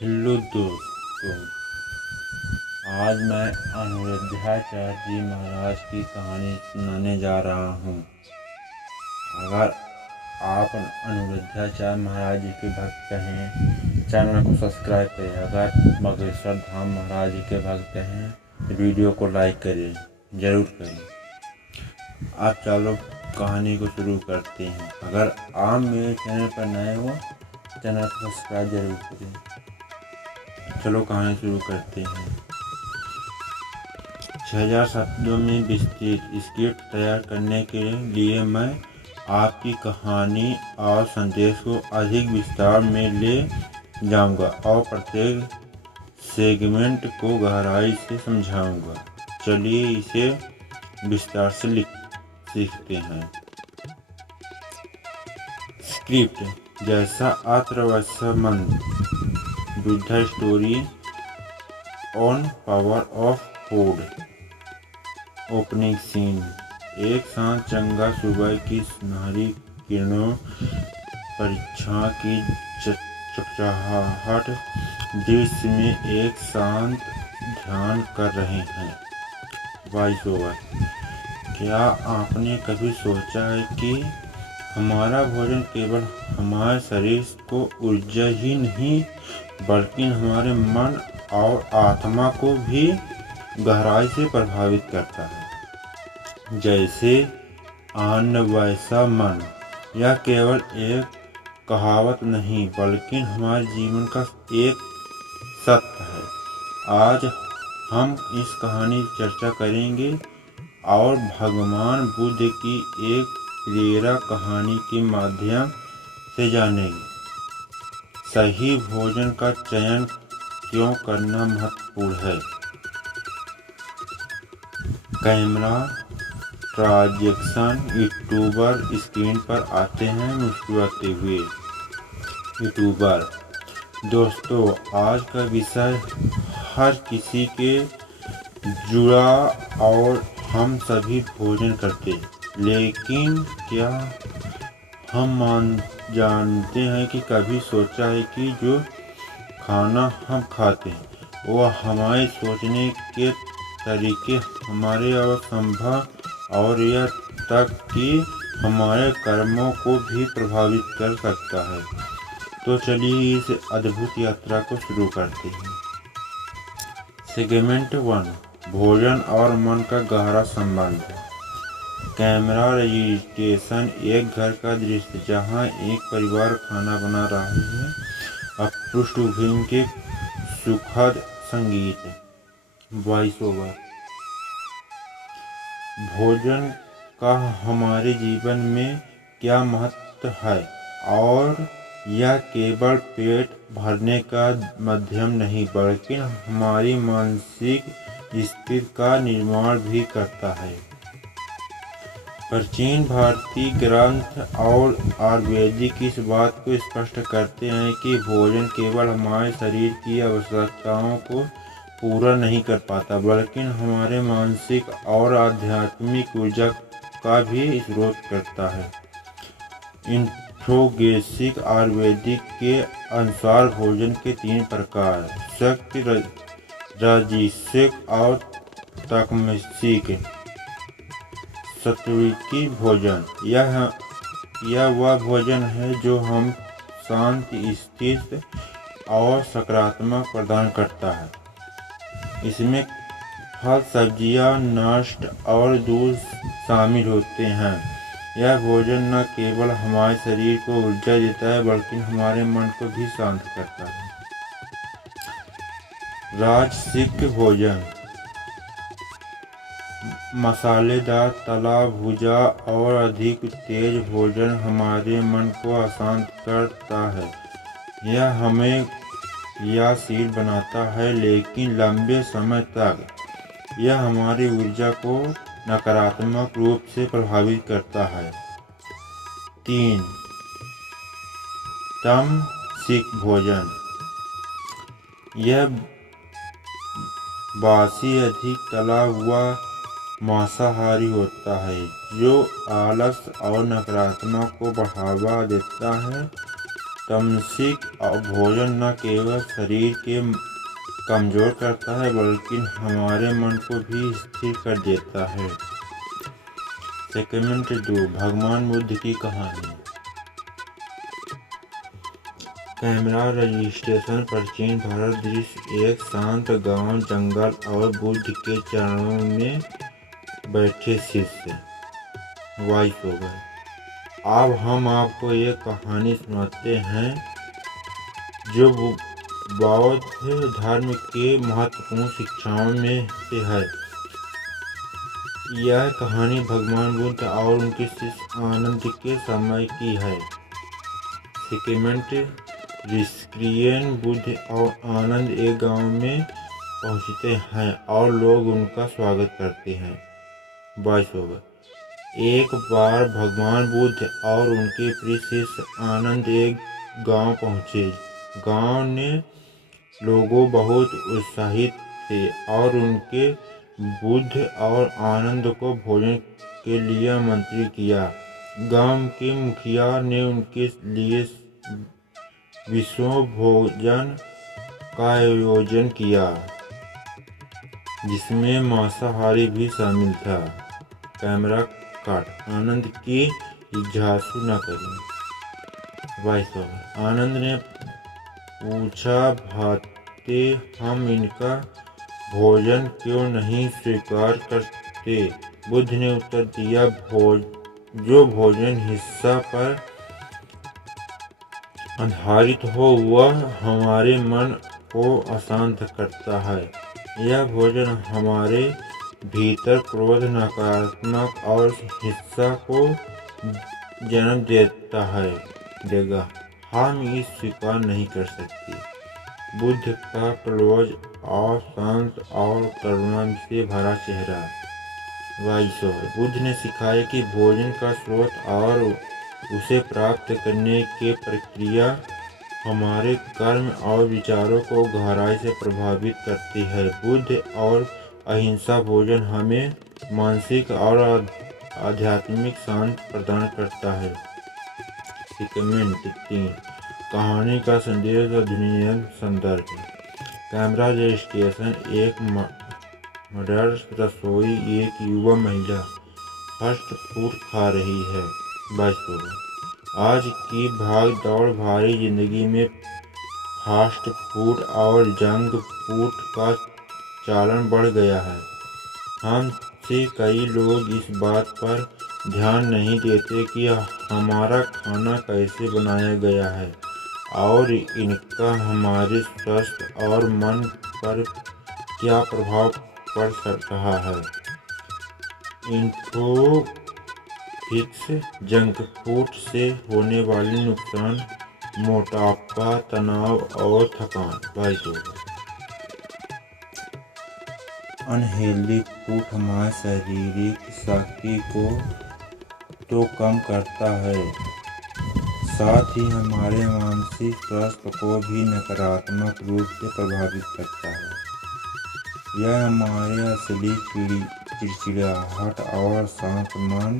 Hello दोस्तों, आज मैं अनिरुद्धाचार्य जी महाराज की कहानी सुनाने जा रहा हूँ। अगर आप अनिरुद्धाचार्य महाराज जी के भक्त हैं, चैनल को सब्सक्राइब करें। अगर बागेश्वर धाम महाराज जी के भक्त हैं तो वीडियो को लाइक करें, ज़रूर करें। आप चलो कहानी को शुरू करते हैं। अगर आप मेरे चैनल पर नए हो, चैनल को सब्सक्राइब जरूर करें। चलो कहानी शुरू करते हैं। 6000 शब्दों में विस्तृत स्क्रिप्ट तैयार करने के लिए मैं आपकी कहानी और संदेश को अधिक विस्तार में ले जाऊंगा और प्रत्येक सेगमेंट को गहराई से समझाऊंगा। चलिए इसे विस्तार से सीखते हैं। स्क्रिप्ट जैसा आत्मवश्यमंद Buddha story on power of food. Opening scene. एक शांत चंगा सुबह की सुनहरी किरणों परीक्षा की चकचकाहट दृश्य में एक शांत ध्यान कर रहे हैं। Voice over. क्या आपने कभी सोचा है कि हमारा भोजन केवल हमारे शरीर को ऊर्जा ही नहीं बल्कि हमारे मन और आत्मा को भी गहराई से प्रभावित करता है? जैसे अन्न वैसा मन, यह केवल एक कहावत नहीं बल्कि हमारे जीवन का एक सत्य है। आज हम इस कहानी की चर्चा करेंगे और भगवान बुद्ध की एक प्रेरक कहानी के माध्यम से जानेंगे सही भोजन का चयन क्यों करना महत्वपूर्ण है। Camera transaction. यूट्यूबर स्क्रीन पर आते हैं मुस्कुराते हुए। यूट्यूबर। दोस्तों, आज का विषय हर किसी के जुड़ा और हम सभी भोजन करते, लेकिन क्या हम जानते हैं कि कभी सोचा है कि जो खाना हम खाते हैं वह हमारे सोचने के तरीके, हमारे असंभव और यह तक कि हमारे कर्मों को भी प्रभावित कर सकता है। तो चलिए इस अद्भुत यात्रा को शुरू करते हैं। सेगमेंट 1। भोजन और मन का गहरा संबंध। Camera registration. एक घर का दृश्य जहां एक परिवार खाना बना रहा है और पृष्ठभूमि के सुखद संगीत। Voice over. भोजन का हमारे जीवन में क्या महत्व है और यह केवल पेट भरने का माध्यम नहीं बल्कि हमारी मानसिक स्थिति का निर्माण भी करता है। प्राचीन भारतीय ग्रंथ और आयुर्वेदिक इस बात को स्पष्ट करते हैं कि भोजन केवल हमारे शरीर की आवश्यकताओं को पूरा नहीं कर पाता बल्कि हमारे मानसिक और आध्यात्मिक ऊर्जा का भी स्रोत करता है। इंट्रोगेसिक आयुर्वेदिक के अनुसार भोजन के 3 प्रकार शक्ति, राजसिक और तामसिक। सात्विक भोजन। यह वह भोजन है जो हम शांत, स्थिर और सकारात्मक प्रदान करता है। इसमें फल, सब्जियां, नट्स और दूध शामिल होते हैं। यह भोजन न केवल हमारे शरीर को ऊर्जा देता है बल्कि हमारे मन को भी शांत करता है। राजसिक भोजन। मसालेदार, तला भुजा और अधिक तेज भोजन हमारे मन को अशांत करता है। यह हमें क्रियाशील बनाता है लेकिन लंबे समय तक यह हमारी ऊर्जा को नकारात्मक रूप से प्रभावित करता है। 3. तामसिक भोजन। यह बासी, अधिक तला हुआ मांसाहारी होता है जो आलस और नकारात्मक को बढ़ावा देता है। तामसिक भोजन न केवल शरीर के कमजोर करता है बल्कि हमारे मन को भी स्थिर कर देता है। सेगमेंट 2 भगवान बुद्ध की कहानी। कैमरा रजिस्ट्रेशन प्राचीन भारत दृश्य एक शांत गांव, जंगल और बुद्ध के चरणों में बैठे शिष्य। Voice over. अब हम आपको एक कहानी सुनाते हैं जो बौद्ध धर्म के महत्वपूर्ण शिक्षाओं में से है। यह कहानी भगवान बुद्ध और उनके शिष्य आनंद के समय की है। सेगमेंट ऋषिकेन। बुद्ध और आनंद एक गांव में पहुंचते हैं और लोग उनका स्वागत करते हैं। Voice over. एक बार भगवान बुद्ध और उनके प्रिय शिष्य आनंद एक गांव पहुंचे। गांव ने लोगों बहुत उत्साहित थे और उनके बुद्ध और आनंद को भोजन के लिए आमंत्रित किया। गांव के मुखिया ने उनके लिए विश्व भोजन का आयोजन किया जिसमें मांसाहारी भी शामिल था। कैमरा काट। आनंद की जिज्ञासु न करें। Voice over. आनंद ने पूछा, भाते हम इनका भोजन क्यों नहीं स्वीकार करते? बुद्ध ने उत्तर दिया, जो भोजन हिस्सा पर आधारित हो वह हमारे मन को अशांत करता है। यह भोजन हमारे भीतर क्रोध, नकारात्मक और हिंसा को जन्म देगा। हम इस स्वीकार नहीं कर सकते। बुद्ध का क्लोज और शांत और करुणा से भरा चेहरा। Voice over. बुद्ध ने सिखाया कि भोजन का स्रोत और उसे प्राप्त करने की प्रक्रिया हमारे कर्म और विचारों को गहराई से प्रभावित करती है। बुद्ध और अहिंसा भोजन हमें मानसिक और आध्यात्मिक शांति प्रदान करता है। सेगमेंट 3 कहानी का संदेश और दुनिया संदर्भ। Camera registration. एक मर्डर रसोई एक युवा महिला फास्ट फूड खा रही है। आज की भाग दौड़ भरी जिंदगी में फास्ट फूड और जंक फूड का चलन बढ़ गया है। हम से कई लोग इस बात पर ध्यान नहीं देते कि हमारा खाना कैसे बनाया गया है और इनका हमारे स्वास्थ्य और मन पर क्या प्रभाव पड़ रहा है। इन्फोफिक्स। जंक फूड से होने वाले नुकसान, मोटापा, तनाव और थकान। Voice over. अनहेल्दी फूड हमारे शारीरिक शक्ति को तो कम करता है, साथ ही हमारे मानसिक स्वास्थ्य को भी नकारात्मक रूप से प्रभावित करता है। यह हमारे असली चिड़चिड़ाहट और शांत मन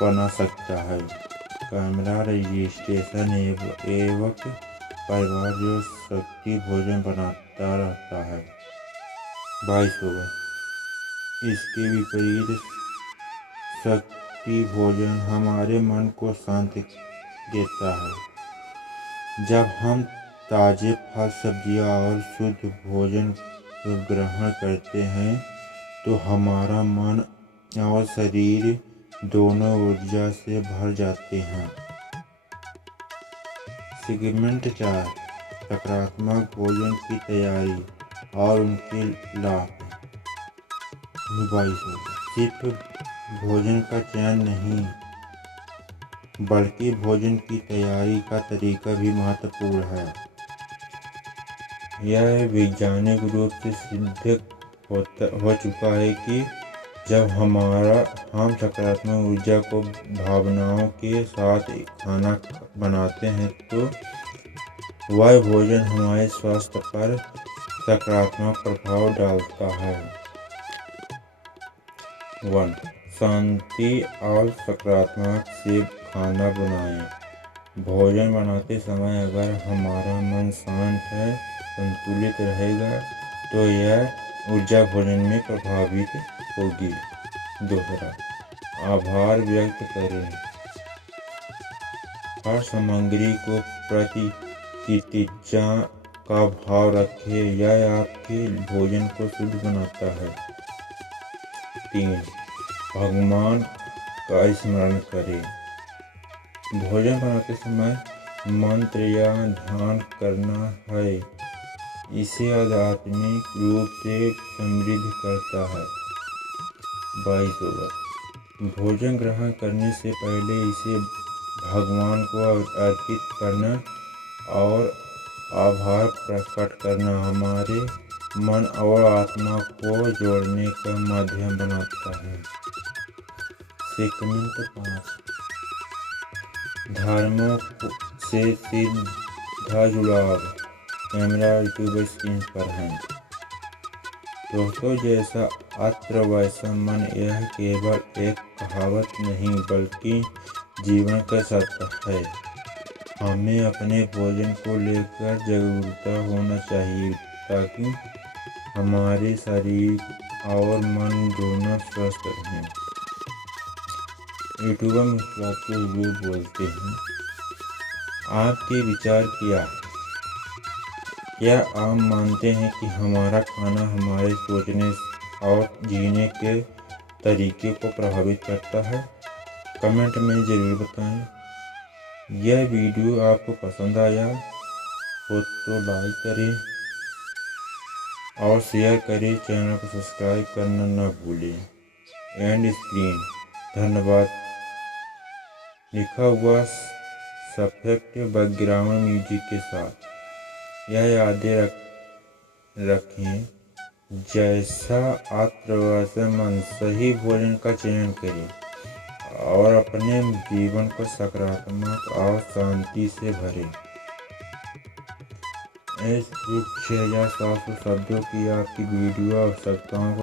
बना सकता है। Camera registration. एवं परिवार जो शक्ति भोजन बनाता रहता है। Voice over. इसके विपरीत शक्ति भोजन हमारे मन को शांति देता है। जब हम ताजे फल, सब्जियां और शुद्ध भोजन को ग्रहण करते हैं तो हमारा मन और शरीर दोनों ऊर्जा से भर जाते हैं। सेगमेंट 4 सकारात्मक भोजन की तैयारी और उनके लाभ। सिर्फ भोजन का चयन नहीं बल्कि भोजन की तैयारी का तरीका भी महत्वपूर्ण है। यह वैज्ञानिक रूप से सिद्ध हो चुका है कि जब हम सकारात्मक ऊर्जा को भावनाओं के साथ खाना बनाते हैं तो वह भोजन हमारे स्वास्थ्य पर सकारात्मक प्रभाव डालता है। 1 शांति और सकारात्मक से खाना बनाएं। भोजन बनाते समय अगर हमारा मन शांत है, संतुलित रहेगा तो यह ऊर्जा भोजन में प्रभावित होगी। दूसरा, आभार व्यक्त करें। हर सामग्री को प्रति कृतज्ञता का भाव रखें, यह आपके भोजन को शुद्ध बनाता है। 3, भगवान का स्मरण करें। भोजन बनाते समय मंत्र या ध्यान करना है, इसे आध्यात्मिक रूप से समृद्ध करता है। 22 भोजन ग्रहण करने से पहले इसे भगवान को अर्पित करना और आभार प्रकट करना हमारे मन और आत्मा को जोड़ने का माध्यम बनाता है। सेगमेंट 5, धर्मों से सीधा जुड़ाव। कैमरा यूट्यूब स्क्रीन पर है। दोस्तों, जैसा अत्र वैसा मन, यह केवल एक कहावत नहीं बल्कि जीवन का सत्य है। हमें अपने भोजन को लेकर जागरूकता होना चाहिए ताकि हमारे शरीर और मन दोनों स्वस्थ रहें। यूट्यूबर मुस्कुराते हुए बोलते हैं, आपके विचार क्या आप मानते हैं कि हमारा खाना हमारे सोचने और जीने के तरीके को प्रभावित करता है? कमेंट में ज़रूर बताएं। यह वीडियो आपको पसंद आया हो तो लाइक करें और शेयर करें। चैनल को सब्सक्राइब करना न भूलें। एंड स्क्रीन, धन्यवाद लिखा हुआ सफेक्ट बैकग्राउंड म्यूजिक के साथ। यह यादें रखें, जैसा अत्र वैसा मन। सही भोजन का चयन करें और अपने जीवन को सकारात्मक और शांति से भरें। इस 6700 शब्दों की आपकी वीडियो आवश्यकताओं को